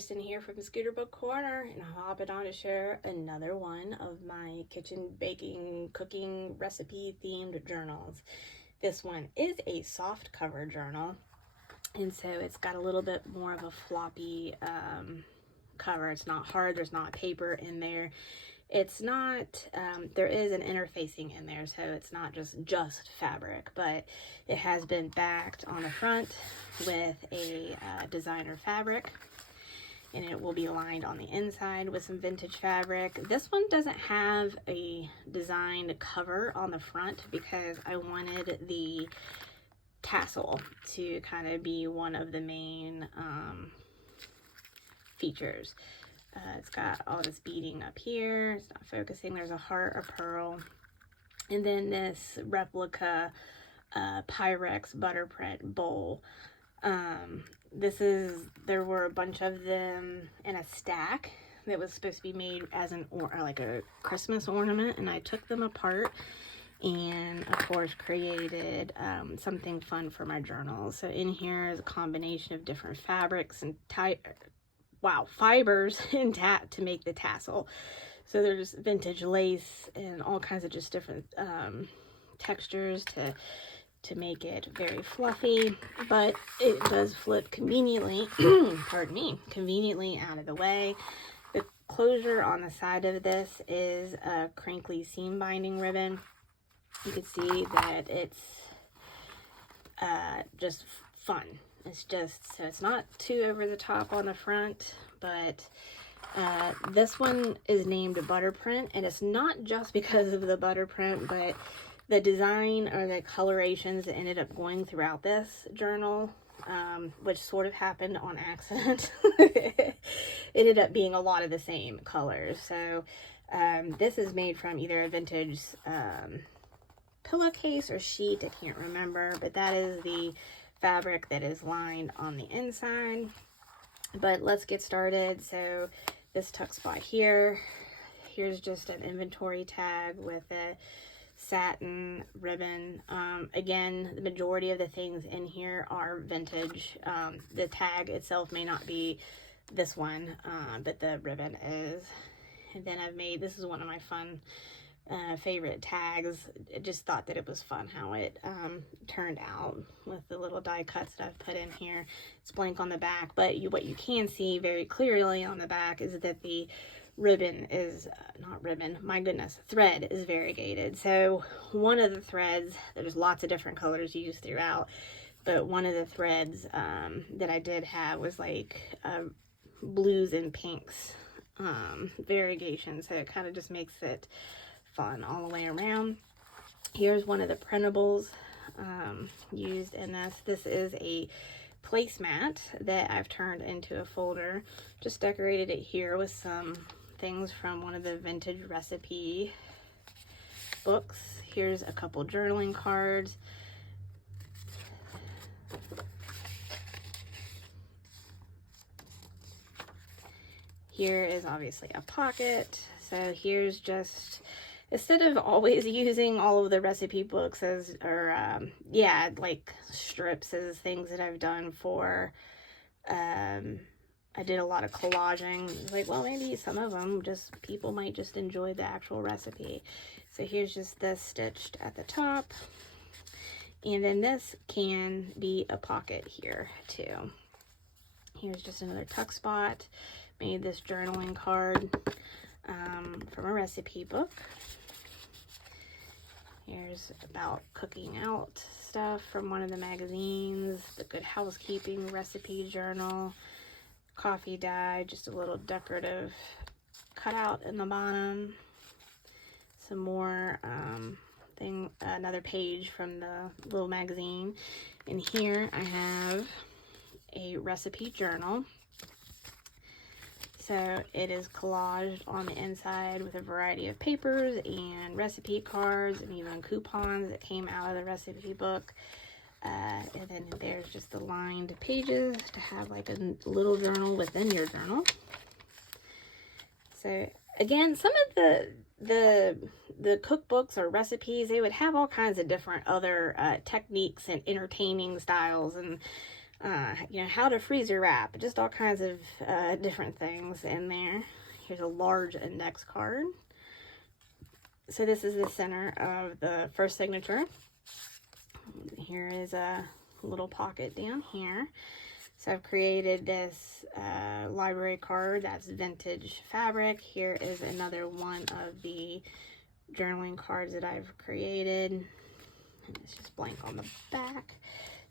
Kristen here from Scooter Book Corner, and I'm hopping on to share another one of my kitchen baking cooking recipe themed journals. This one is a soft cover journal, and so it's got a little bit more of a floppy cover. It's not hard, there's not paper in there. It's not, there is an interfacing in there, so it's not just fabric, but it has been backed on the front with a designer fabric, and it will be lined on the inside with some vintage fabric. This one doesn't have a designed cover on the front because I wanted the tassel to kind of be one of the main features. It's got all this beading up here. It's not focusing. There's a heart, a pearl, and then this replica Pyrex Butterprint bowl. There were a bunch of them in a stack that was supposed to be made as like a Christmas ornament, and I took them apart and of course created something fun for my journal. So in here is a combination of different fabrics and fibers and to make the tassel. So there's vintage lace and all kinds of just different textures to make it very fluffy, but it does flip conveniently pardon me, conveniently out of the way. The closure on the side of this is a crinkly seam binding ribbon. You can see that it's just fun. It's just, so it's not too over the top on the front, but this one is named Butterprint, and it's not just because of the Butterprint, but the design or the colorations that ended up going throughout this journal, which sort of happened on accident, ended up being a lot of the same colors. So this is made from either a vintage pillowcase or sheet, I can't remember, but that is the fabric that is lined on the inside. But let's get started. So this tuck spot here's just an inventory tag with a satin ribbon. Again, the majority of the things in here are vintage. The tag itself may not be this one, but the ribbon is. And then this is one of my fun favorite tags. I just thought that it was fun how it turned out with the little die cuts that I've put in here. It's blank on the back, but what you can see very clearly on the back is that the ribbon is thread is variegated. So one of the threads, there's lots of different colors used throughout, but one of the threads that I did have was like blues and pinks variegation, so it kind of just makes it fun all the way around. Here's one of the printables used in this. This is a placemat that I've turned into a folder. Just decorated it here with some things from one of the vintage recipe books. Here's a couple journaling cards. Here is obviously a pocket. So here's just, instead of always using all of the recipe books like strips as things that I've done for, I did a lot of collaging. Like, well, maybe some of them people might just enjoy the actual recipe. So here's just this stitched at the top. And then this can be a pocket here too. Here's just another tuck spot. Made this journaling card from a recipe book. Here's about cooking out stuff from one of the magazines. The Good Housekeeping recipe journal. Coffee dye, just a little decorative cutout in the bottom. Some more another page from the little magazine. And here I have a recipe journal. So it is collaged on the inside with a variety of papers and recipe cards and even coupons that came out of the recipe book. And then there's just the lined pages to have like a little journal within your journal. So again, some of the cookbooks or recipes, they would have all kinds of different other techniques and entertaining styles, and you know, how to freezer wrap, just all kinds of different things in there. Here's a large index card. So this is the center of the first signature. Here is a little pocket down here. So I've created this library card that's vintage fabric. Here is another one of the journaling cards that I've created. And it's just blank on the back.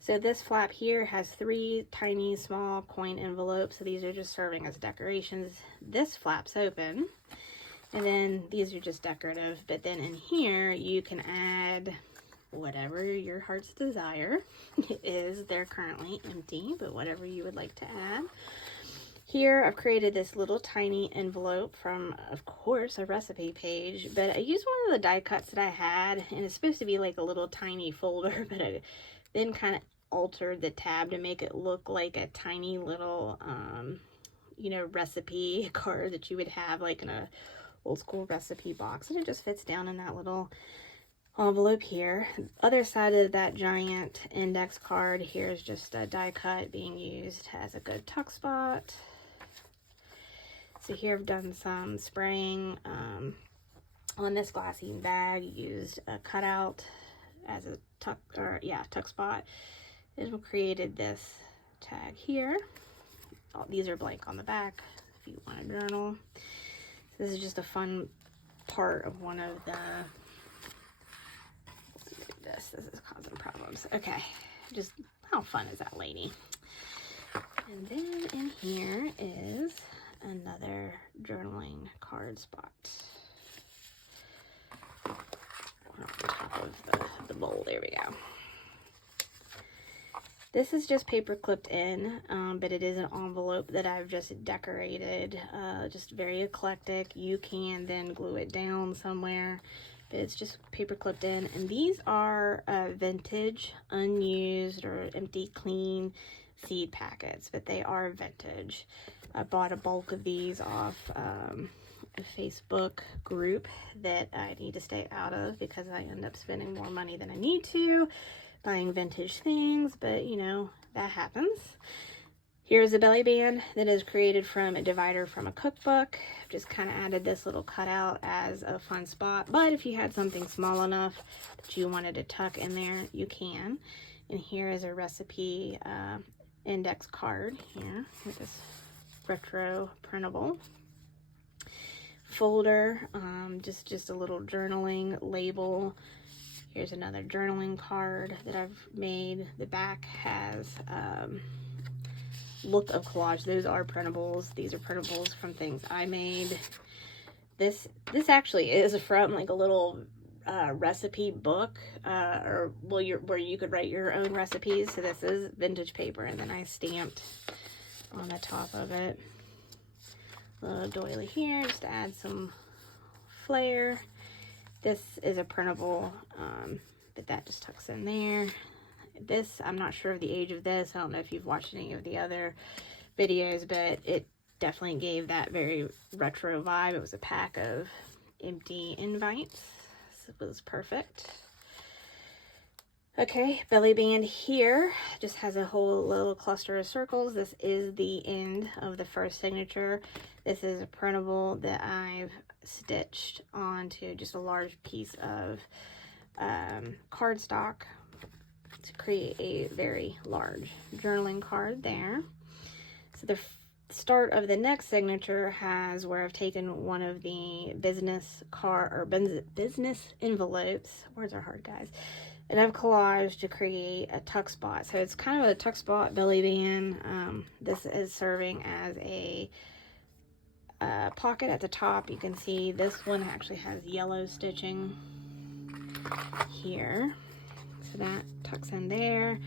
So this flap here has 3 tiny small coin envelopes. So these are just serving as decorations. This flap's open. And then these are just decorative. But then in here you can add whatever your heart's desire is. They're currently empty, but whatever you would like to add. Here I've created this little tiny envelope from, of course, a recipe page, but I used one of the die cuts that I had, and it's supposed to be like a little tiny folder, but I then kind of altered the tab to make it look like a tiny little you know, recipe card that you would have like in a old school recipe box, and it just fits down in that little envelope here. Other side of that giant index card, here's just a die cut being used as a good tuck spot. So here I've done some spraying on this glassine bag, used a cutout as a tuck, or yeah, tuck spot, and created this tag here. Oh, these are blank on the back if you want to journal. So this is just a fun part of one of the, this is causing problems. Okay, just how fun is that, lady? And then in here is another journaling card spot on top of the bowl. There we go. This is just paper clipped in, but it is an envelope that I've just decorated, just very eclectic. You can then glue it down somewhere, but it's just paper clipped in. And these are vintage, unused, or empty, clean seed packets, but they are vintage. I bought a bulk of these off a Facebook group that I need to stay out of because I end up spending more money than I need to buying vintage things, but you know, that happens. Here's a belly band that is created from a divider from a cookbook. I've just kind of added this little cutout as a fun spot, but if you had something small enough that you wanted to tuck in there, you can. And here is a recipe index card here with this retro printable folder, just a little journaling label. Here's another journaling card that I've made. The back has look of collage. Those are printables. These are printables from things I made. This actually is from like a little recipe book, or well, where you could write your own recipes. So this is vintage paper, and then I stamped on the top of it. A little doily here just to add some flair. This is a printable, but that just tucks in there. This, I'm not sure of the age of this. I don't know if you've watched any of the other videos, but it definitely gave that very retro vibe. It was a pack of empty invites. So it was perfect. Okay, belly band here just has a whole little cluster of circles. This is the end of the first signature. This is a printable that I've stitched onto just a large piece of cardstock to create a very large journaling card there. So the start of the next signature has where I've taken one of the business envelopes. Words are hard, guys. And I've collaged to create a tuck spot. So it's kind of a tuck spot belly band. This is serving as a pocket at the top. You can see this one actually has yellow stitching here. So that tucks in there.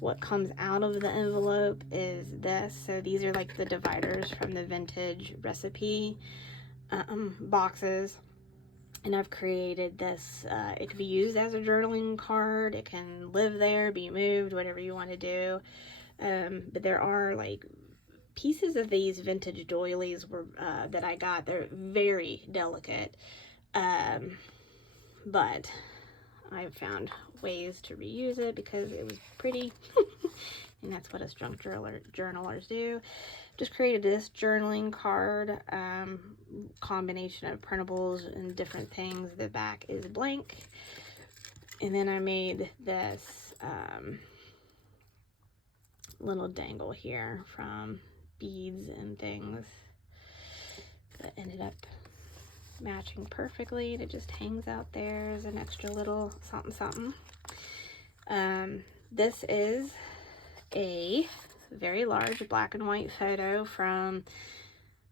What comes out of the envelope is this. So these are like the dividers from the vintage recipe boxes. And I've created this, it can be used as a journaling card, it can live there, be moved, whatever you want to do. But there are like pieces of these vintage doilies that I got. They're very delicate, but I've found ways to reuse it because it was pretty and that's what us junk journalers do. Just created this journaling card, combination of printables and different things. The back is blank. And then I made this little dangle here from beads and things that ended up matching perfectly. It just hangs out there as an extra little something something. This is a very large black and white photo from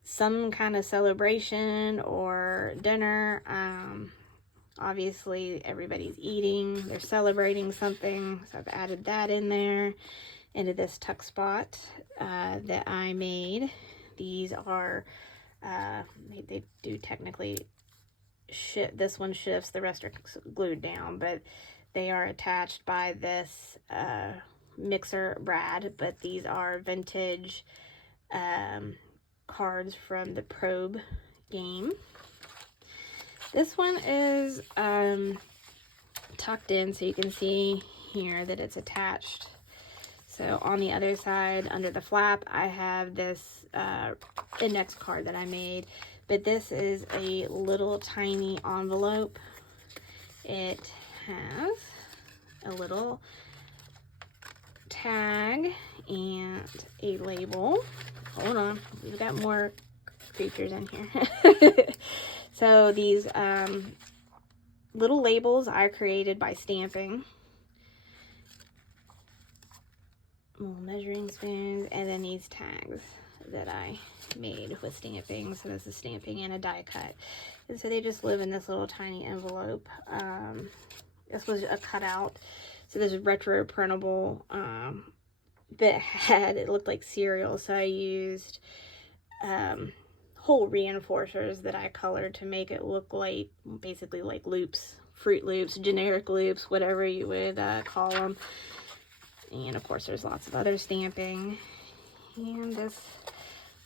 some kind of celebration or dinner. Obviously everybody's eating, they're celebrating something, so I've added that in there into this tuck spot that I made. These are they do technically shift. This one shifts, the rest are glued down, but they are attached by this mixer brad. But these are vintage cards from the Probe game. This one is tucked in, so you can see here that it's attached. So on the other side, under the flap, I have this index card that I made. But this is a little tiny envelope. It has a little tag and a label. Hold on, we've got more creatures in here. So these little labels I created by stamping. Little measuring spoons, and then these tags that I made with stamping. So this is stamping and a die cut. And so they just live in this little tiny envelope. This was a cutout. So this is retro printable that had, it looked like cereal. So I used whole reinforcers that I colored to make it look like, basically like loops, Fruit Loops, generic loops, whatever you would call them. And of course there's lots of other stamping. And this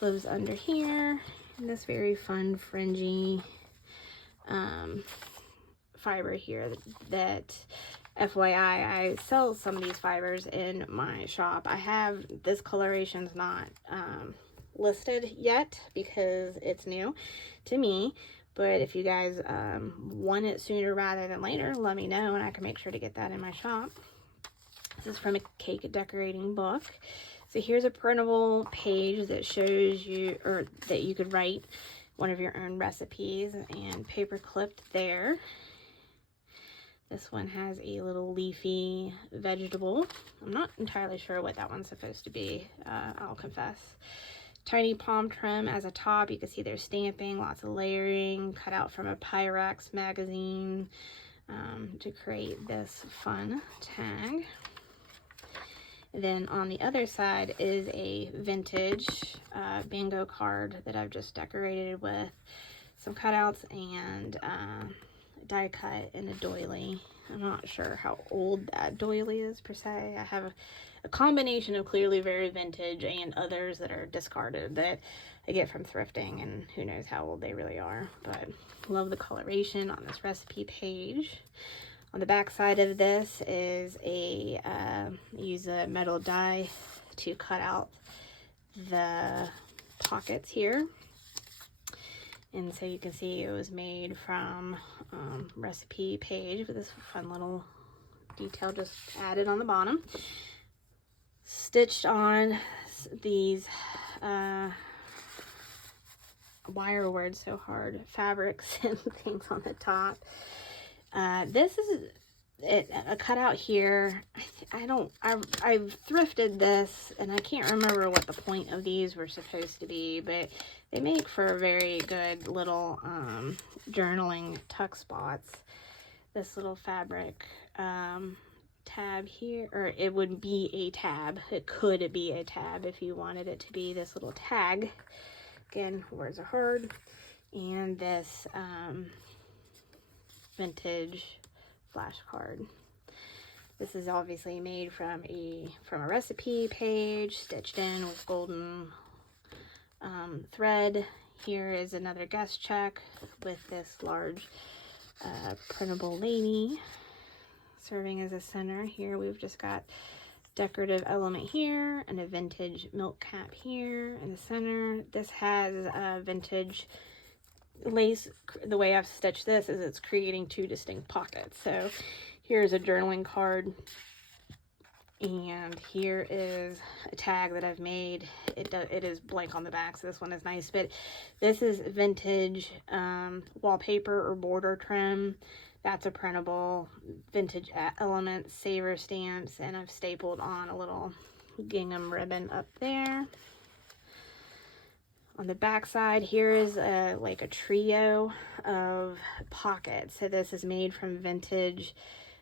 lives under here in this very fun fringy fiber here that FYI, I sell some of these fibers in my shop. I have, this coloration's not listed yet because it's new to me, but if you guys want it sooner rather than later, let me know and I can make sure to get that in my shop. This is from a cake decorating book. So here's a printable page that shows you, or that you could write one of your own recipes, and paper clipped there. This one has a little leafy vegetable. I'm not entirely sure what that one's supposed to be, I'll confess. Tiny palm trim as a top. You can see there's stamping, lots of layering, cut out from a Pyrex magazine to create this fun tag. And then on the other side is a vintage bingo card that I've just decorated with some cutouts and die cut and a doily. I'm not sure how old that doily is per se. I have a combination of clearly very vintage and others that are discarded that I get from thrifting, and who knows how old they really are. But love the coloration on this recipe page. On the back side of this is a use a metal die to cut out the pockets here. And so you can see it was made from recipe page with this fun little detail just added on the bottom. Stitched on these wire words so hard, fabrics and things on the top. This is a cutout here. I've thrifted this and I can't remember what the point of these were supposed to be, but they make for very good little journaling tuck spots. This little fabric tab here, or it would be a tab. It could be a tab if you wanted it to be this little tag. Again, words are hard. And this vintage flashcard. This is obviously made from a recipe page, stitched in with golden thread. Here is another guest check with this large printable lady serving as a center. Here we've just got decorative element here, and a vintage milk cap here in the center. This has a vintage lace. The way I've stitched this is it's creating two distinct pockets. So here's a journaling card, and here is a tag that I've made. It is blank on the back, so this one is nice, but this is vintage wallpaper or border trim. That's a printable. Vintage elements, saver stamps, and I've stapled on a little gingham ribbon up there. On the back side, here is like a trio of pockets. So this is made from vintage,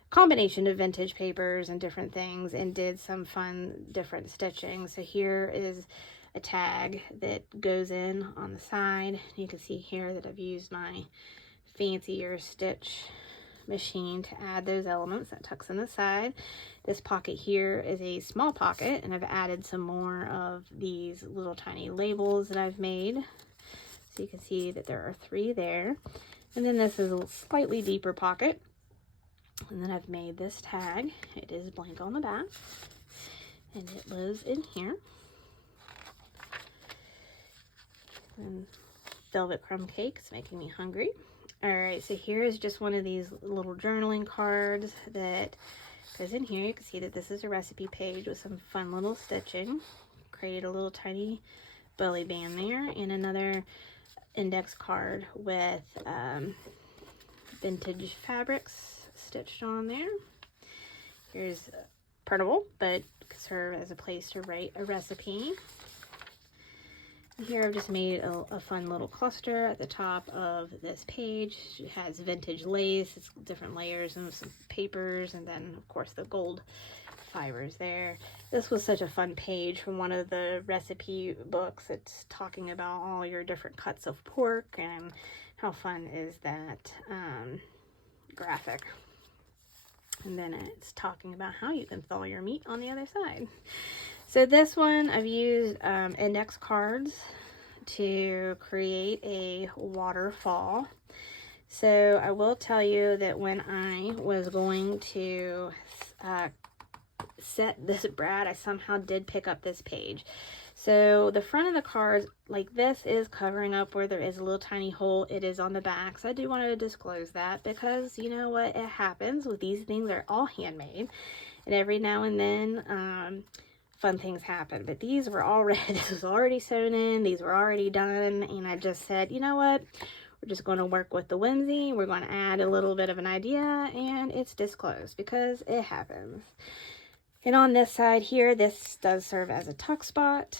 combination of vintage papers and different things, and did some fun different stitching. So here is a tag that goes in on the side. You can see here that I've used my fancier stitch machine to add those elements. That tucks in the side. This pocket here is a small pocket, and I've added some more of these little tiny labels that I've made. So you can see that there are 3 there. And then this is a slightly deeper pocket. And then I've made this tag. It is blank on the back, and it lives in here. And velvet crumb cake is making me hungry. Alright, so here is just one of these little journaling cards that goes in here. You can see that this is a recipe page with some fun little stitching. Created a little tiny belly band there, and another index card with vintage fabrics stitched on there. Here's printable, but could serve as a place to write a recipe. Here I've just made a fun little cluster at the top of this page. It has vintage lace, it's different layers and some papers, and then of course the gold fibers there. This was such a fun page from one of the recipe books. It's talking about all your different cuts of pork, and how fun is that graphic. And then it's talking about how you can thaw your meat on the other side. So this one, I've used index cards to create a waterfall. So I will tell you that when I was going to set this brad, I somehow did pick up this page. So the front of the cards, like this, is covering up where there is a little tiny hole. It is on the back. So I do want to disclose that, because you know what, it happens with these things. They're all handmade, and every now and then fun things happen. But these were already, this was already sewn in, these were already done, and I just said, you know what, we're just going to work with the whimsy. We're going to add a little bit of an idea, and it's disclosed because it happens. And on this side here, this does serve as a tuck spot.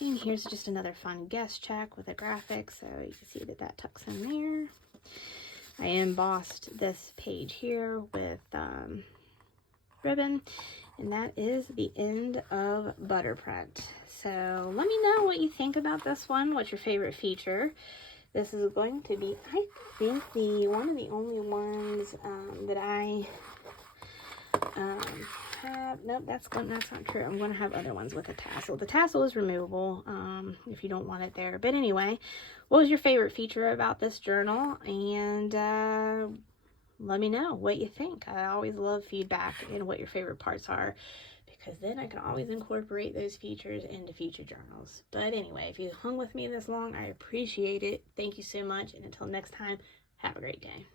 And here's just another fun guest check with a graphic, so you can see that that tucks in there. I embossed this page here with ribbon, and that is the end of Butterprint. So let me know what you think about this one. What's your favorite feature? This is going to be, I think, one of the only ones that I have. Nope, that's not true. I'm going to have other ones with a tassel. The tassel is removable if you don't want it there. But anyway, what was your favorite feature about this journal? And let me know what you think. I always love feedback and what your favorite parts are, because then I can always incorporate those features into future journals. But anyway, if you hung with me this long, I appreciate it. Thank you so much, and until next time, have a great day.